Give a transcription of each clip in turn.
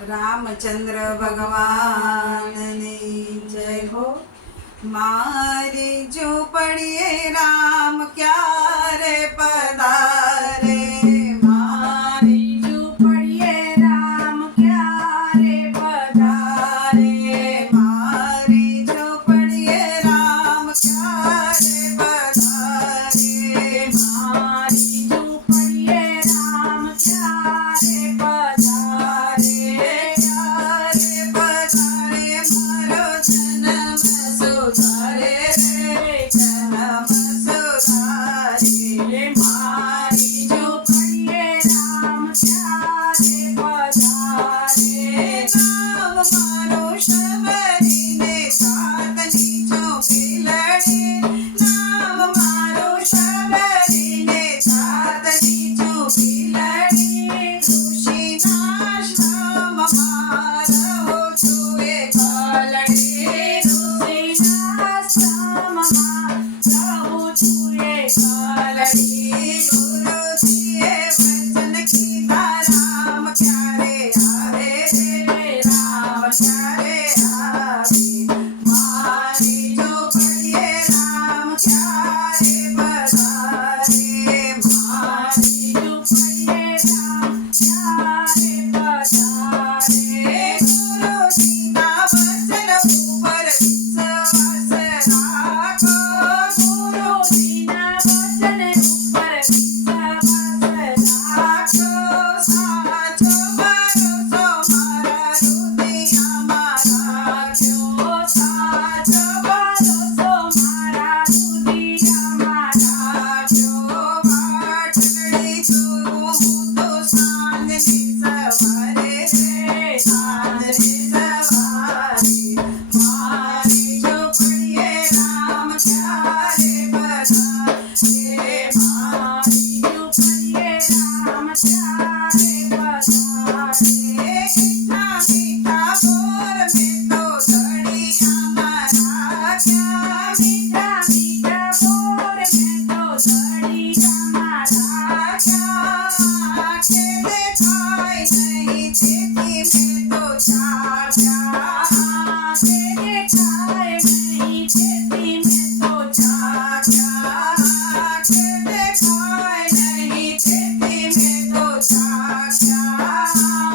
रामचंद्र भगवाननी जय हो। मारी झोपड़िए राम क्यारे पधारे, मारी झोपड़िए राम क्यारे पधारे, मारी झोपड़िए राम क्यारे पधारे, मारी झोपड़िए राम क्यारे पधारे, क्यारे पधारे मारो जन्म सुधारे रे, जन्म सुधारे, मारी झोपड़िए राम क्यारे पधारे, नाम मारो शबरी ने सातनी चौकी लड़ी, नाम मारो शबरी ने सातनी चौकी लड़ी, ऋषि नाश्रम मारो छुए कालड़ी, ऋषि नाश्रम मारो छुए कालड़ी, गुरु दिए वचन की राम क्यारे आवे रे, राम क्यारे आवे, मारी झोपड़िए राम क्यारे पधारे, मारी झोपड़िए राम क्यारे पधारे, गुरु जी का वचन ऊपर विश्वास राखो, गुरु जी ना वचन ऊपर विश्वास राखो, साचो भरोસો મારા હૃદયમાં રાખ્યો, સાચો ભરોસો મારા હૃદયમાં રાખ્યો, વાટડી જોઉં હું તો સાંજની સવારે રે, સાંજની સવારે, મારી ઝોપડીએ રામ ક્યારે પધારે, મારી ઝોપડીએ રામ ક્યારે પધારે, મીઠા મીઠા બોર મેં તો ઘડિયામાં રાખ્યા, મીઠા મીઠા બોર મેં તો ઘડિયામાં રાખ્યા, આંખે દેખાય નહીં તેથી મેં તો ચાખ્યા, આંખે દેખાય નહીં તેથી મેં તો ચાખ્યા, આંખે દેખાય નહીં તેથી મેં તો ચાખ્યા,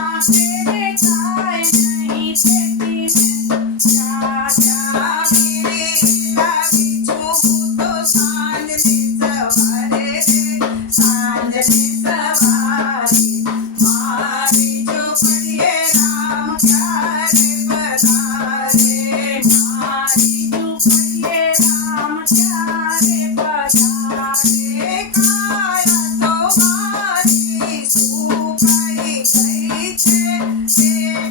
આંખે દેખાય નહીં તેથી મેં તો ચાખ્યા, વીણી લાવી છું હું તો સાંજની સવારે રે, સાંજની સવારે, મારી ઝોપડીએ રામ ક્યારે પધારે, મારી ઝોપડીએ રામ ક્યારે પધારે, કાયા તો મારી સુકાઈ ગઈ છે,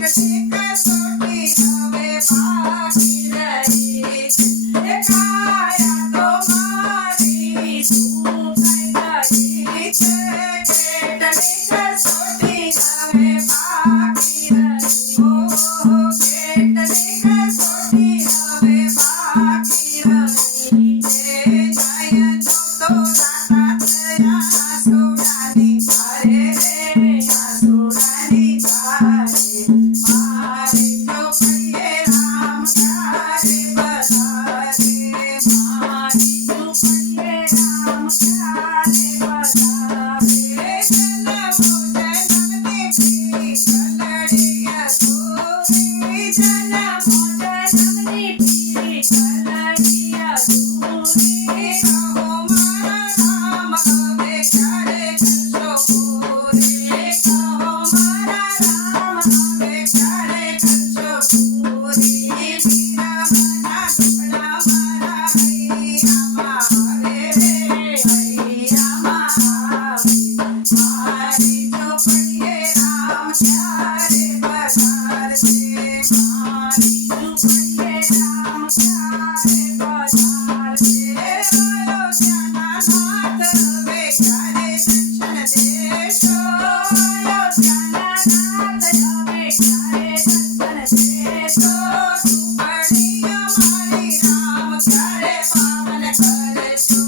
પેટની કસોટી હવે બાકી રહી છે, કાયા તો મારી સુકાઈ ગઈ છે, પેટની કસોટી હવે બાકી રહી, ઓ પેટની કસોટી હવે બાકી રહી છે, જય તો રાતા થયા સોડાની ભારે રે, સોડાની ભારે, મારી ઝોપડીએ રામ ક્યારે પધારે, મારી ઝોપડીએ રામ ક્યારે પધારે, જન્મો જન્મની ભીખ લડિયા દૂરી, જન્મો જન્મની ભીખ લડિયા દૂરી, કહો મારા રામ હવે ક્યારે કરશો પૂરી, કહો મારા રામ હવે ક્યારે કરશો પૂરી, મીરા મના ટુકડા મારા હૈયામાં આવે રે, હૈયામાં આવે, મારી ઝોપડીએ રામ ક્યારે પધારશે, મારી ઝોપડીએ રામ ક્યારે પધારશે, અયોધ્યાના નાથ હવે ક્યારે દર્શન દેશો, અયોધ્યાના નાથ હવે ક્યારે દર્શન દેશો, ઝૂંપડીઓ મારી રામ ક્યારે પાવન કરશો,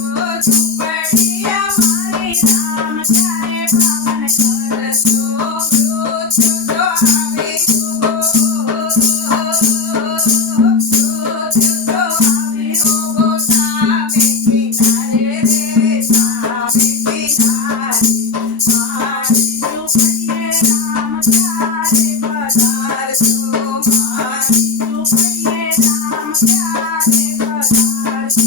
ઝૂંપડીઓ મારી રામ ક્યારે પાવન કરશો, મૃત્યુ જો આવે ક્યારે પધારશો મારી ઝૂંપડીએ રામ ક્યારે પધારશો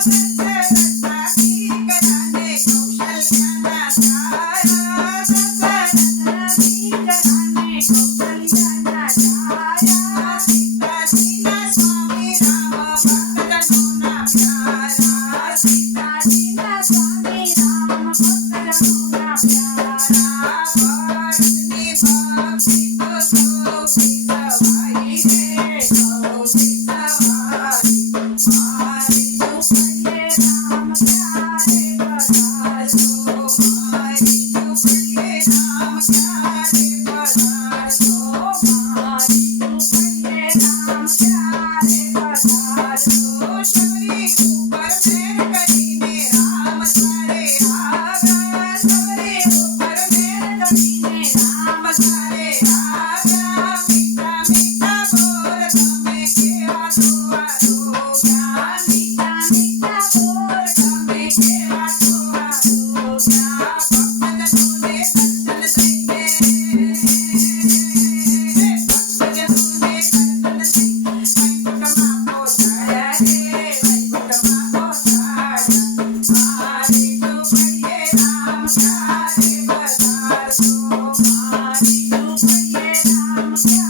દશરથના દીકરાને કૌશલ્યાના છાયા દશરથના દીકરાને કૌશલ્યાના છાયા સીતાજીના સ્વામી રામ ભક્તજનોના પ્યારા સીતાજીના સ્વામી રામ ભક્તજનોના પ્યારા ભરતની ભક્તિ તો સૌથી સવાઈ છે સૌથી સવાઈ મારી ઝૂંપડીએ રામ ક્યારે પધારશો મારી ઝૂંપડીએ રામ ક્યારે પધારશો મારી ઝૂંપડીએ રામ ક્યારે પધારશો શબરી ઉપર મેર કરીને રામ તારે આવ્યા શબરી ઉપર મેર કરીને રામ તારે આવ્યા મીઠા મીઠા બોલ તમે કેવા તો આરોગ્યા મીઠા મીઠા બોલ તમે કેવા તો આરોગ્યા ભક્તજનોને દર્શન થઈને ભક્તજનોને દર્શન થઈને વૈકુંઠમાં પહોંચાડ્યા રે વૈકુંઠમાં પહોંચાડ્યા મારી ઝૂંપડીએ રામ ક્યારે પધારશો મારી ઝૂંપડીએ રામ ક્યારે